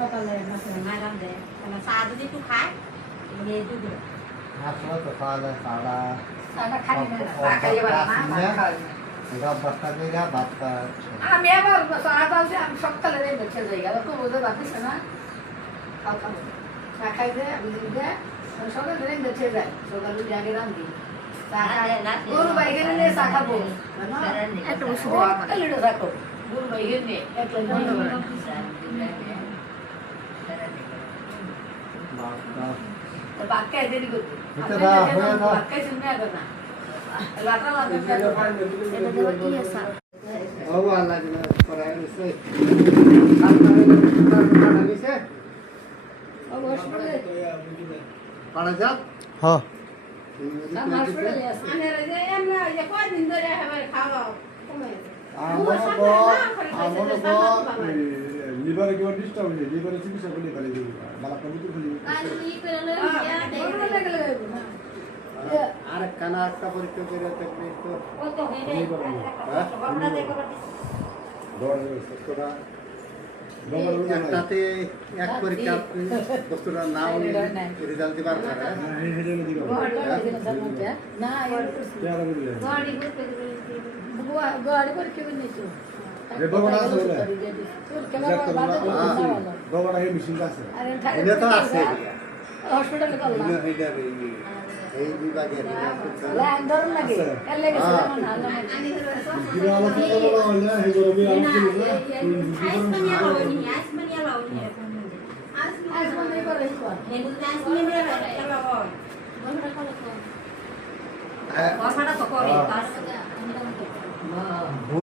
সকালে মাইলাম দে চা যদি একটু খায় আসলে সকালে চাটা খাই না চা খাইয়ে আমি আবার আমি সকালে বেঁচে যাই গেল তো বোঝা যাচ্ছে না চা খাইতে আমি সকালে বেঁচে যাই সকালে জাগে রান্ধি চা খাই গরু বাইকে নিয়ে চা খাবো একটা ওষুধ রাখো গরু বাইকে নিয়ে একটা বাক্কায় দেরি করতে বাক্কায় শুনবে আগে না লাটা লাটা এটা দেওয়া কি আছে ও আল্লাহ জানে পড়ায় নিছে হসপিটালে পড়া যাক হ্যাঁ হসপিটালে আছে আমি রে এমনা যে কয়দিন ধরে হবে খাওয়া কমে লিভারে কি ডিস্টার্ব হয়ে লিভারে চিকিৎসা করলে পারে দিবি বালা কবুতর খুলি আর কানা একটা পরীক্ষা করে দেখবে তো কত হেরে বড়টা দেখো দৌড় সস্তরা একটাতে এক পরীক্ষা বস্তুটা নাও রেজাল্ট দিবার পারে এই হেডে দিবা না কেয়ার বলে গাড়ি করে কেউ নিছো বাবা এই মেশিন আছে এটা তো আছে হসপিটালে করলাম এই বিভাগে লাইন ধরুন লাগে এলে গেছে মন হাল দিবা আলো তো বলা হয় না হে গরবি আলো আজমানি করে কর কথাটা তো করে